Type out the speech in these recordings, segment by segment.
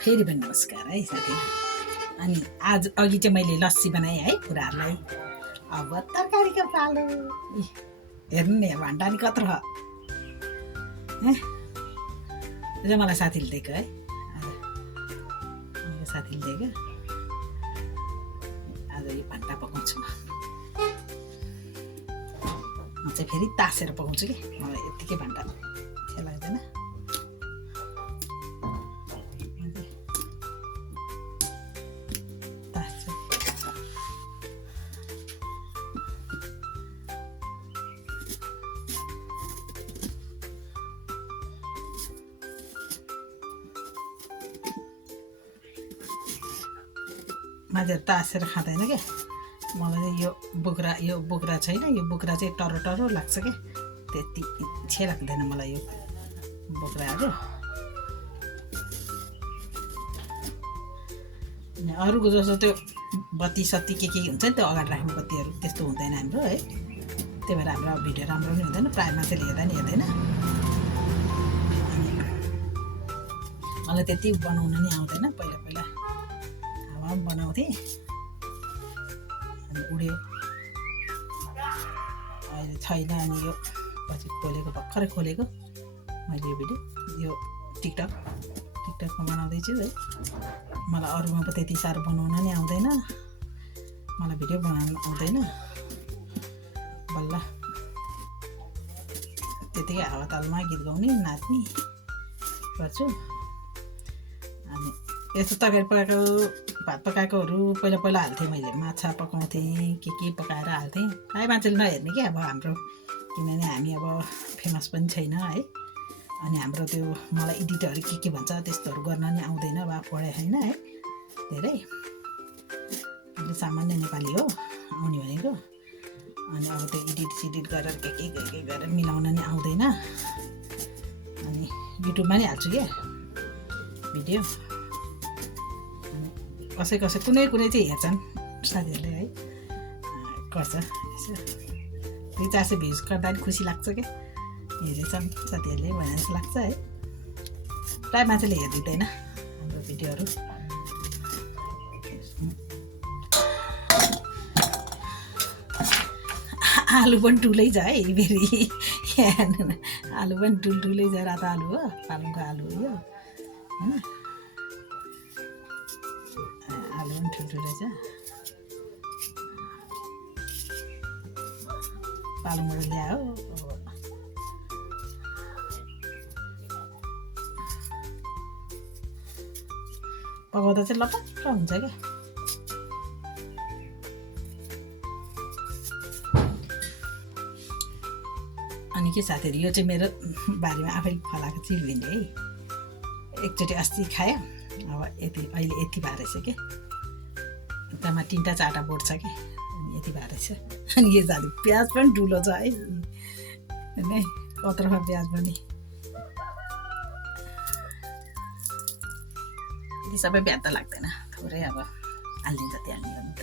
फेरि पनि नमस्कार है साथी। अनि आज अघि चाहिँ मैले लस्सी बनाएँ है कुराहरूलाई। अब तरकारीको पालो। हेर्नु नि भान्डा नि कत्रो यो चाहिँ मलाई साथीले दिएको है। साथीले दिएको आज यो भान्डा पकाउँछु म चाहिँ फेरि तासेर पकाउँछु कि मलाई यत्तिकै भान्डा ठिक लाग्दैन। मान्छेहरू तासेर खाँदैन क्या। मलाई चाहिँ यो बोक्रा छैन। यो बोक्रा चाहिँ टरो टरो लाग्छ क्या। त्यति इच्छै लाग्दैन मलाई यो बोक्राहरू। अरूको जस्तो त्यो बत्ती सत्ती के हुन्छ नि त्यो अगाडि राख्ने बत्तीहरू त्यस्तो हुँदैन हाम्रो है। त्यही भएर हाम्रो भिडियो राम्रो पनि हुँदैन, प्रायः मान्छेले हेर्दा नि हेर्दैन। मलाई त्यति बनाउन नि आउँदैन। पहिला पहिला हावा बनाउँथेँ अनि उड्यो, अहिले छैन। अनि यो पछि खोलेको भर्खरै खोलेको मैले यो भिडियो यो टिकटकमा बनाउँदैछु है। मलाई अरूमा पो त्यति साह्रो बनाउन नि आउँदैन, मलाई भिडियो बनाउनु आउँदैन। बल्ल त्यतिकै हावातालमा गीत गाउने नाच्ने गर्छु। अनि यस्तो तरकारी पकाएको भात पकाएकोहरू पहिला पहिला हाल्थेँ मैले। माछा पकाउँथेँ, के पकाएर हाल्थेँ। प्रायः मान्छेले नहेर्ने क्या अब हाम्रो, किनभने हामी अब फेमस पनि छैन है। अनि हाम्रो त्यो मलाई एडिटहरू के भन्छ त्यस्तोहरू गर्न नि आउँदैन, वा पढाइ छैन है धेरै। अहिले सामान्य नेपाली हो आउने भनेको। अनि अब त्यो एडिट गरेर के गरेर मिलाउन नि आउँदैन। अनि युट्युबमा नि हाल्छु क्या भिडियो। कसै कुनै चाहिँ हेर्छन् साथीहरूले है, गर्छ यसो 200-400 भ्युज गर्दा नि खुसी लाग्छ क्या। हेरेछन् साथीहरूले भने जस्तो लाग्छ है। प्रायः मान्छेले हेरिदिँदैन हाम्रो भिडियोहरू। आलु पनि ठुलै छ है फेरि। हेर्नु न, आलु पनि ठुल्ठुलै छ। रातो आलु हो, पालङको आलु हो यो होइन। आलु पनि ठुल्ठुलै छ। पालङबाट ल्यायो। पकाउँदा चाहिँ लपक्क हुन्छ क्या। अनि के साथीहरू, यो चाहिँ मेरो बारीमा आफै फलाएको चिरभिन्डी है। एकचोटि अस्ति खायो, अब अहिले यति भएर रहेछ कि त्यहाँ 3-4टा बोट छ कि यति भएर रहेछ। अनि यो जाति प्याज पनि ठुलो छ है, कत्रो प्याज पनि। यति सबै प्याज त लाग्दैन, थोरै अब हालिदिन्छ त्यहाँनिर त।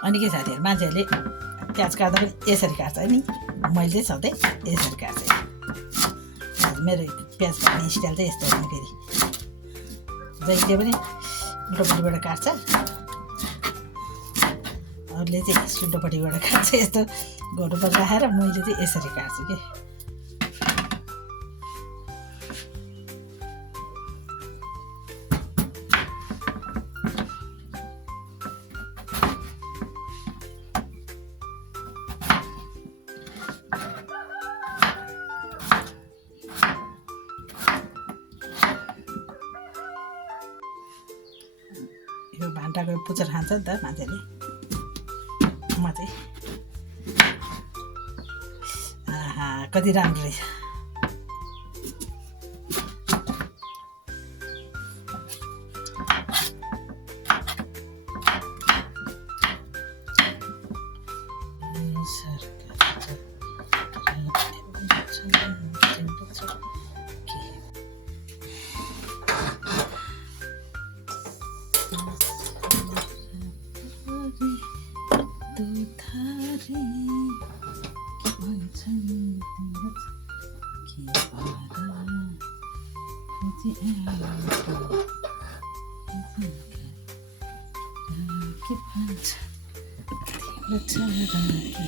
अनि के साथीहरू, मान्छेहरूले प्याज काट्दा पनि यसरी काट्छ नि। मैले चाहिँ सधैँ यसरी काट्छु। मेरो प्याज काट्ने स्टाइल चाहिँ यस्तो हो नि। फेरि जहिले पनि उल्टोपट्टिबाट काट्छ, अरूले चाहिँ सुल्टोपट्टिबाट काट्छ। यस्तो घोटोमा राखेर मैले चाहिँ यसरी काट्छु कि। यो भान्टाको पुच्छर खान्छ नि त मान्छेले। म चाहिँ कति राम्रो रहेछ। के भन्छ तिम्रो छोरा के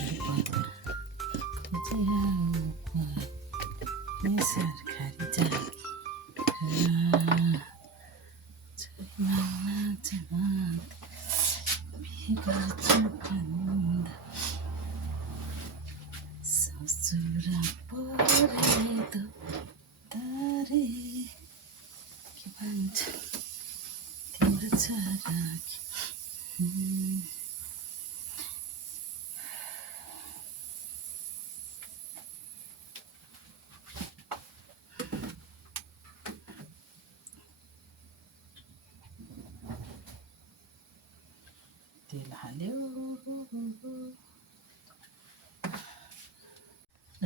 सरकारी ससुरा परे तारे के भन्छ तिम्रो छोरा तेल हाल्यो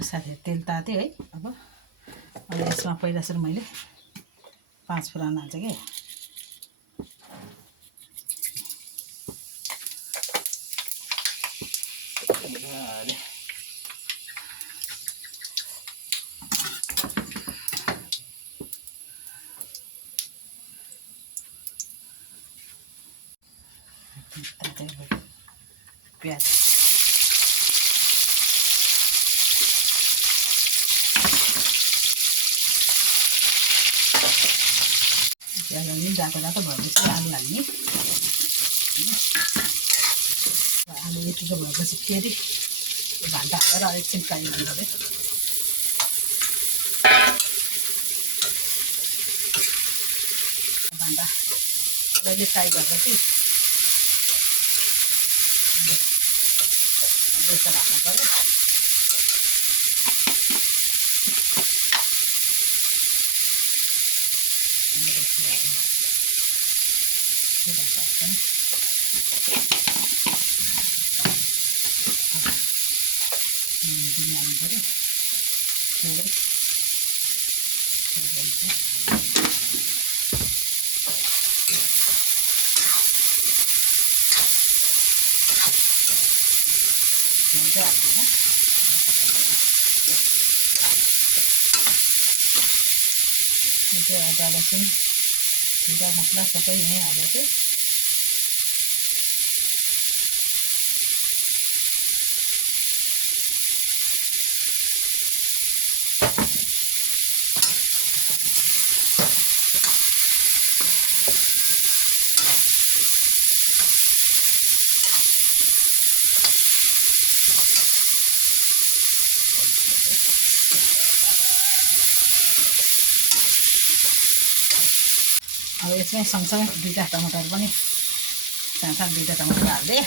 साथीहरू तेल तात्यो है अब यसमा पहिला सुरु मैले 5 फुरन हाल्छ के प्याज प्याज हाल्ने जाको भएपछि आलु हाल्ने आलु यतिको भएपछि फेरि भान्टा हालेर एकछिन फ्राई गर्नु पऱ्यो भान्टा अलि फ्राई गरेपछि बेसन हाल्नु पऱ्यो हाल्नु पऱ्यो थोरै हाल्दिनँ आदा लसुन जिरा मसला सबै यहीँ हालेको अब यसमै सँगसँगै 2टा टमाटर पनि सानो 2टा टमाटर हाल्दै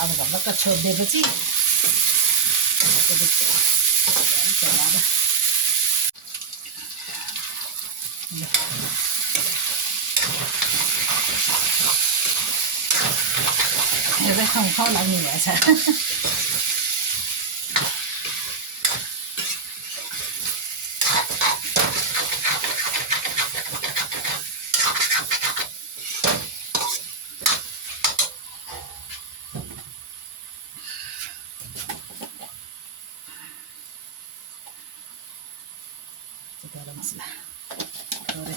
अब भर्खर छोडिदिएपछि हेर्दै खाउँ लाग्ने भएछ गरम मसला थोरै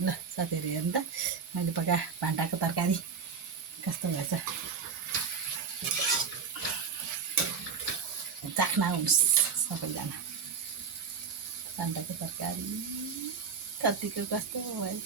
ल साथीहरू हेर्नु त मैले पकाए भान्टाको तरकारी कस्तो भएछ चाख्न आउनुहोस् सबैजना भान्टाको तरकारी कतिको कस्तो भयो